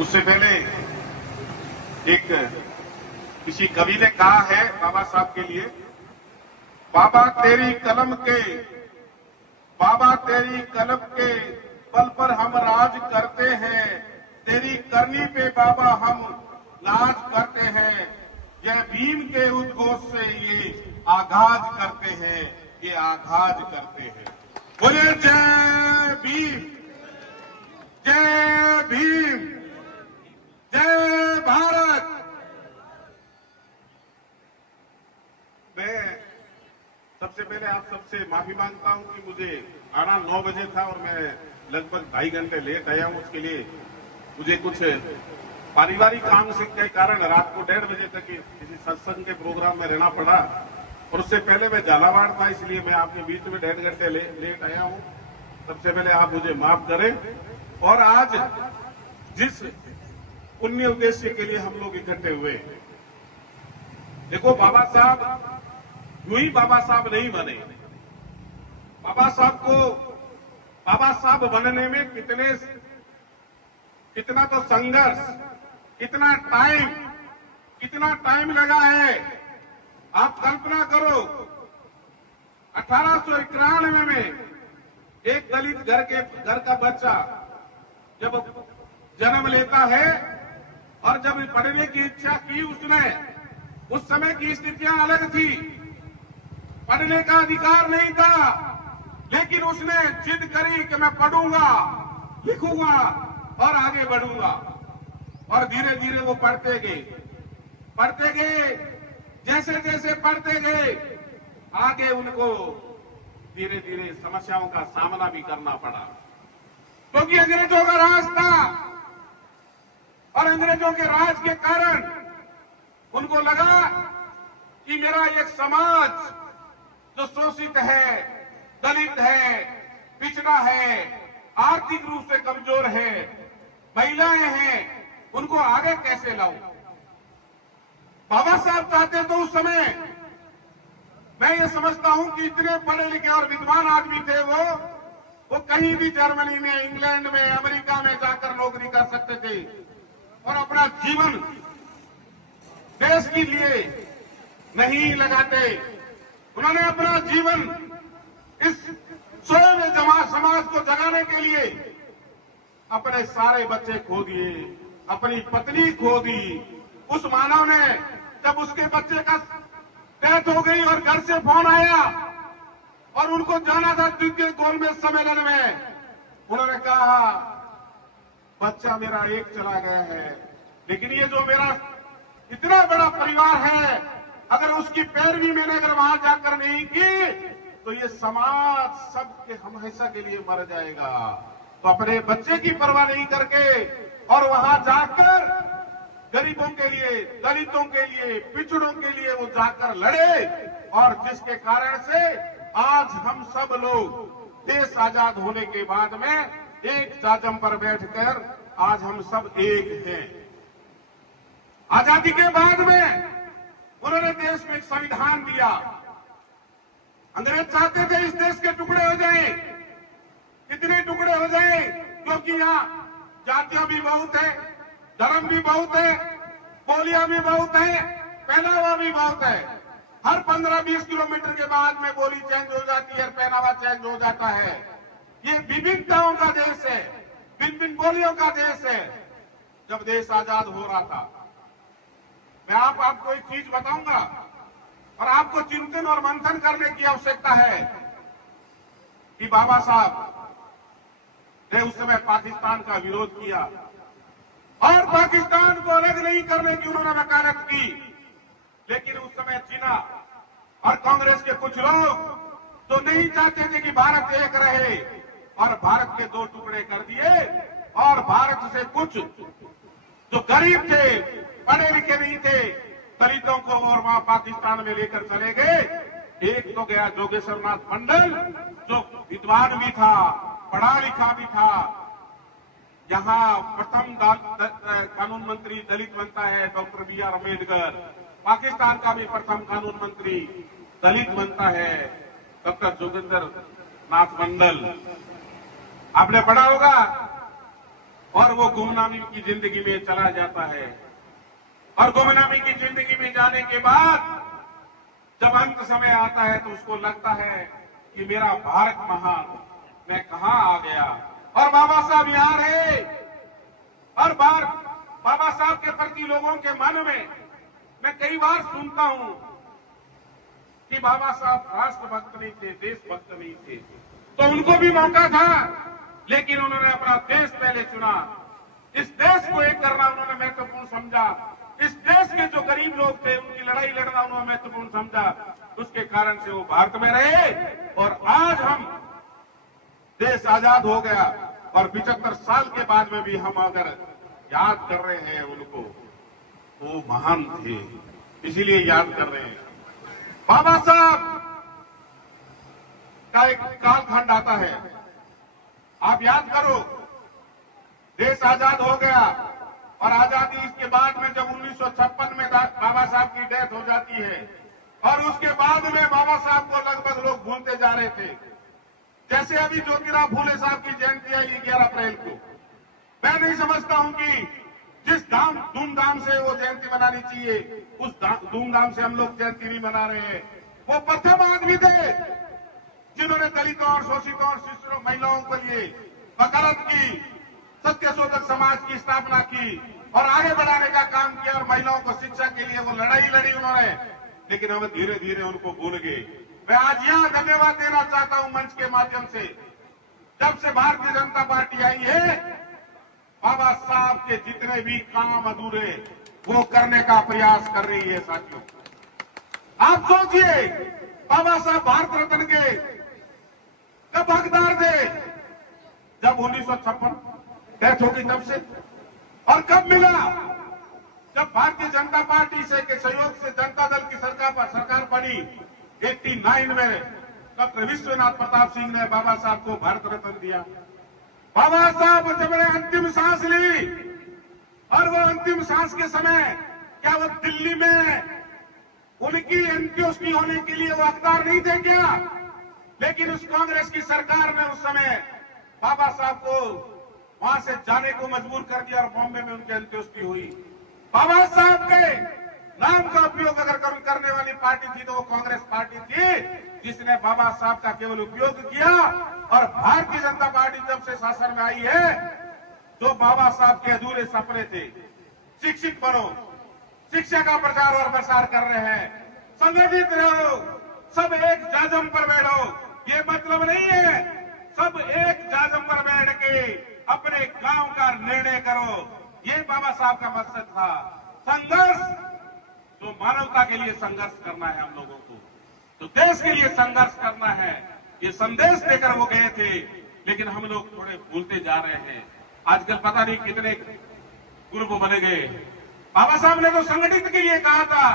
उससे पहले एक किसी कवि ने कहा है बाबा साहब के लिए, बाबा तेरी कलम के, बाबा तेरी कलम के बल पर हम राज करते हैं, तेरी करनी पे बाबा हम लाज करते हैं, यह भीम के उद्घोष से ये आगाज करते हैं, ये आगाज करते हैं। बोले जय भीम, जय भीम, जय भारत। मैं सबसे पहले आप सबसे माफी मांगता हूं कि मुझे आना 9 बजे था और मैं लगभग 2.5 घंटे लेट आया हूं। उसके लिए मुझे कुछ पारिवारिक काम से के कारण रात को 1:30 बजे तक किसी सत्संग के प्रोग्राम में रहना पड़ा और उससे पहले मैं झालावाड़ था, इसलिए मैं आपके बीच में 1.5 घंटे लेट आया हूं। सबसे पहले आप मुझे माफ करें। और आज जिस पुण्य उद्देश्य के लिए हम लोग इकट्ठे हुए, देखो बाबा साहब यूं ही बाबा साहब नहीं बने। बाबा साहब को बाबा साहब बनने में कितना तो संघर्ष, कितना टाइम लगा है। आप कल्पना करो, 1891 में एक दलित घर का बच्चा जब जन्म लेता है और जब पढ़ने की इच्छा की उसने, उस समय की स्थितियां अलग थी, पढ़ने का अधिकार नहीं था, लेकिन उसने जिद करी कि मैं पढ़ूंगा, लिखूंगा और आगे बढ़ूंगा। और धीरे धीरे वो पढ़ते गए, जैसे जैसे पढ़ते गए आगे उनको धीरे धीरे समस्याओं का सामना भी करना पड़ा, क्योंकि अंग्रेजों का राज था और अंग्रेजों के राज के कारण उनको लगा कि मेरा एक समाज जो शोषित है, दलित है, पिछड़ा है, आर्थिक रूप से कमजोर है, महिलाएं हैं, उनको आगे कैसे लाऊं। बाबा साहब चाहते तो उस समय, मैं ये समझता हूं कि इतने पढ़े लिखे और विद्वान आदमी थे वो कहीं भी जर्मनी में, इंग्लैंड में, अमेरिका में जाकर नौकरी कर सकते थे और अपना जीवन देश के लिए नहीं लगाते। उन्होंने अपना जीवन इस सोए समाज को जगाने के लिए अपने सारे बच्चे खो दिए, अपनी पत्नी खो दी। उस मानव ने जब उसके बच्चे का डेथ हो गई और घर से फोन आया और उनको जाना था द्वितीय गोलमेज सम्मेलन में, उन्होंने कहा बच्चा मेरा एक चला गया है, लेकिन ये जो मेरा इतना बड़ा परिवार है, अगर उसकी पैरवी मैंने अगर वहां जाकर नहीं की तो ये समाज सबके हमेशा के लिए मर जाएगा। तो अपने बच्चे की परवाह नहीं करके और वहां जाकर गरीबों के लिए, दलितों के लिए, पिछड़ों के लिए वो जाकर लड़े और जिसके कारण से आज हम सब लोग देश आजाद होने के बाद में एक जाजम पर बैठकर आज हम सब एक हैं। आजादी के बाद में उन्होंने देश में एक संविधान दिया। अंग्रेज चाहते थे इस देश के टुकड़े हो जाएं, कितने टुकड़े हो जाएं, क्योंकि यहाँ जातियां भी बहुत है, धर्म भी बहुत है, बोलियां भी बहुत है, पहनावा भी बहुत है। हर 15-20 किलोमीटर के बाद में बोली चेंज हो जाती है, पहनावा चेंज हो जाता है। ये विभिन्नताओं का देश है, भिन्न बोलियों का देश है। जब देश आजाद हो रहा था, मैं आपको एक चीज बताऊंगा और आपको चिंतन और मंथन करने की आवश्यकता है कि बाबा साहब ने उस समय पाकिस्तान का विरोध किया और पाकिस्तान को अलग नहीं करने की उन्होंने वकालत की, लेकिन उस समय चीना और कांग्रेस के कुछ लोग तो नहीं चाहते थे कि भारत एक रहे और भारत के 2 टुकड़े कर दिए और भारत से कुछ जो गरीब थे, पढ़े लिखे नहीं थे, दलितों को और वहां पाकिस्तान में लेकर चले गए। एक तो गया जोगेश्वर नाथ मंडल, जो विद्वान भी था, पढ़ा लिखा भी था। यहां प्रथम कानून मंत्री दलित बनता है डॉक्टर BR अम्बेडकर। पाकिस्तान का भी प्रथम कानून मंत्री दलित बनता है डॉक्टर जोगेंद्र नाथ मंडल। आपने पढ़ा होगा और वो गुमनामी की जिंदगी में चला जाता है। और गुमनामी की जिंदगी में जाने के बाद जब अंत समय आता है तो उसको लगता है कि मेरा भारत महान, मैं कहां आ गया। और बाबा साहब यहाँ रहे। और बाबा साहब के प्रति लोगों के मन में मैं कई बार सुनता हूं कि बाबा साहब राष्ट्रभक्त नहीं थे, देशभक्त नहीं थे, तो उनको भी मौका था, लेकिन उन्होंने अपना देश पहले चुना। इस देश को एक करना उन्होंने महत्वपूर्ण समझा। इस देश के जो गरीब लोग थे उनकी लड़ाई लड़ना उन्होंने महत्वपूर्ण समझा। उसके कारण से वो भारत में रहे और आज हम देश आजाद हो गया। और 75 साल के बाद में भी हम अगर याद कर रहे हैं उनको, वो महान थे, इसीलिए याद कर रहे हैं। बाबा साहब का एक कालखंड आता है, आप याद करो, देश आजाद हो गया और आजादी इसके बाद में जब 1956 में बाबा साहब की डेथ हो जाती है और उसके बाद में बाबा साहब को लगभग लोग भूलते जा रहे थे। जैसे अभी ज्योतिराव फूले साहब की जयंती आई 11 अप्रैल को, मैं नहीं समझता हूं कि जिस धूमधाम से वो जयंती मनानी चाहिए उस धूमधाम से हम लोग जयंती नहीं मना रहे हैं। वो प्रथम आदमी थे जिन्होंने दलितों और शोषितों और शिष्टों महिलाओं के लिए वकालत की, सत्य शोधक समाज की स्थापना की और आगे बढ़ाने का काम किया और महिलाओं को शिक्षा के लिए वो लड़ाई लड़ी उन्होंने। लेकिन हम धीरे धीरे उनको भूल गए। मैं आज यहां धन्यवाद देना चाहता हूं मंच के माध्यम से, जब से भारतीय जनता पार्टी आई है, बाबा साहब के जितने भी काम अधूरे वो करने का प्रयास कर रही है। साथियों, आप सोचिए, बाबा साहब भारत रत्न के कब हकदार थे? जब 1956 डेथ होगी तब से। और कब मिला? जब भारतीय जनता पार्टी से के सहयोग से जनता दल की सरकार बनी 89 में, डॉक्टर विश्वनाथ प्रताप सिंह ने बाबा साहब को भारत रत्न दिया। बाबा साहब जब ने अंतिम सांस ली, और वो अंतिम सांस के समय क्या वो दिल्ली में उनकी अंत्येष्टि होने के लिए वो हकदार नहीं थे क्या? लेकिन उस कांग्रेस की सरकार ने उस समय बाबा साहब को वहां से जाने को मजबूर कर दिया और बॉम्बे में उनकी अंत्येष्टि हुई। बाबा साहब के नाम का उपयोग अगर करने वाली पार्टी थी तो वो कांग्रेस पार्टी थी, जिसने बाबा साहब का केवल उपयोग किया। और भारतीय जनता पार्टी जब से शासन में आई है, जो बाबा साहब के अधूरे सपने थे, शिक्षित बनो, शिक्षा का प्रचार और प्रसार कर रहे हैं, संगठित रहो, सब एक जाजम पर बैठो, ये मतलब नहीं है सब एक जाजम पर बैठ के अपने गांव का निर्णय करो। ये बाबा साहब का मकसद था। संघर्ष, जो मानवता के लिए संघर्ष करना है हम लोगों को, तो देश के लिए संघर्ष करना है, ये संदेश देकर वो गए थे। लेकिन हम लोग थोड़े भूलते जा रहे हैं। आजकल पता नहीं कितने ग्रुप बने गए। बाबा साहब ने तो संगठित के लिए कहा था,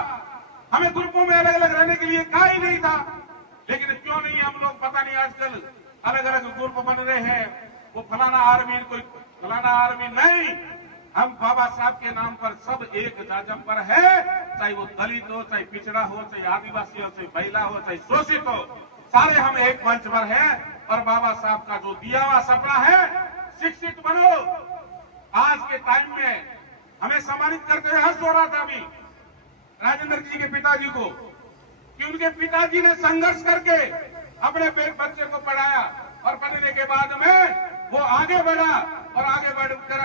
हमें ग्रुपों में अलग अलग रहने के लिए कहा ही नहीं था। लेकिन क्यों नहीं हम लोग, पता नहीं आजकल अलग अलग ग्रुप बन रहे हैं, वो फलाना आर्मी, कोई फलाना आर्मी नहीं। हम बाबा साहब के नाम पर सब एक जाजम पर है, चाहे वो दलित हो, चाहे पिछड़ा हो, चाहे आदिवासी हो, चाहे महिला हो, चाहे शोषित हो, सारे हम एक मंच पर हैं। और बाबा साहब का जो दिया हुआ सपना है, शिक्षित बनो। आज के टाइम में हमें सम्मानित करते हुए हर्ष हो रहा था अभी राजेंद्र जी के पिताजी को, कि उनके पिताजी ने संघर्ष करके अपने बच्चे को पढ़ाया और पढ़ने के बाद में वो आगे बढ़ा और आगे बढ़कर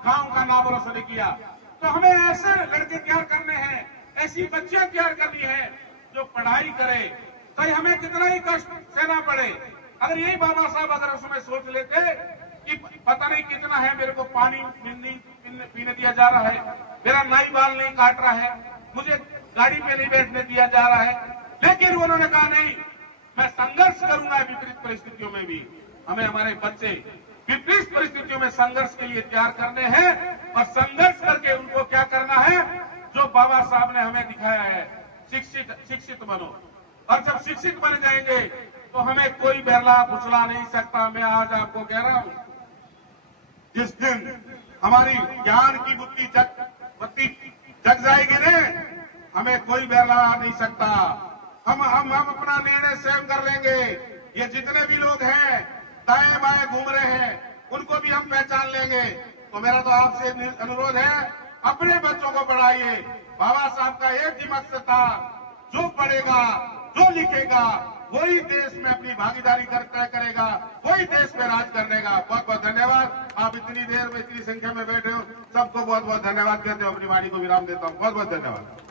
गांव का नाम रोशन किया। तो हमें ऐसे लड़के तैयार करने हैं, ऐसी बच्चियां तैयार करनी है जो पढ़ाई करे, चाहे हमें कितना ही कष्ट सहना पड़े। अगर यही बाबा साहब अगर उसमें सोच लेते कि पता नहीं कितना है, मेरे को पानी पीने दिया जा रहा है, मेरा नाई बाल नहीं काट रहा है, मुझे गाड़ी पे नहीं बैठने दिया जा रहा है, लेकिन उन्होंने कहा नहीं, मैं संघर्ष करूंगा विपरीत परिस्थितियों में भी। हमें हमारे बच्चे विपरीत परिस्थितियों में संघर्ष के लिए तैयार करने हैं और संघर्ष करके उनको क्या करना है, जो बाबा साहब ने हमें दिखाया है, शिक्षित बनो। और जब शिक्षित बन जाएंगे तो हमें कोई बहला फुसला नहीं सकता। मैं आज आपको कह रहा हूं, जिस दिन हमारी ज्ञान की बुद्धि जग जाएगी ने, हमें कोई बहला नहीं सकता। हम अपना निर्णय स्वयं कर लेंगे। ये जितने भी लोग हैं दाएं बाएं घूम रहे हैं, उनको भी हम पहचान लेंगे। तो मेरा तो आपसे अनुरोध है, अपने बच्चों को पढ़ाइए। बाबा साहब का एक ही मकसद था, जो पढ़ेगा, जो लिखेगा, वही देश में अपनी भागीदारी तय करेगा, वही देश में राज करने का। बहुत बहुत धन्यवाद। आप इतनी देर में इतनी संख्या में बैठे हो, सबको बहुत बहुत धन्यवाद करते हो। अपनी वाणी को विराम देता हूँ। बहुत बहुत धन्यवाद।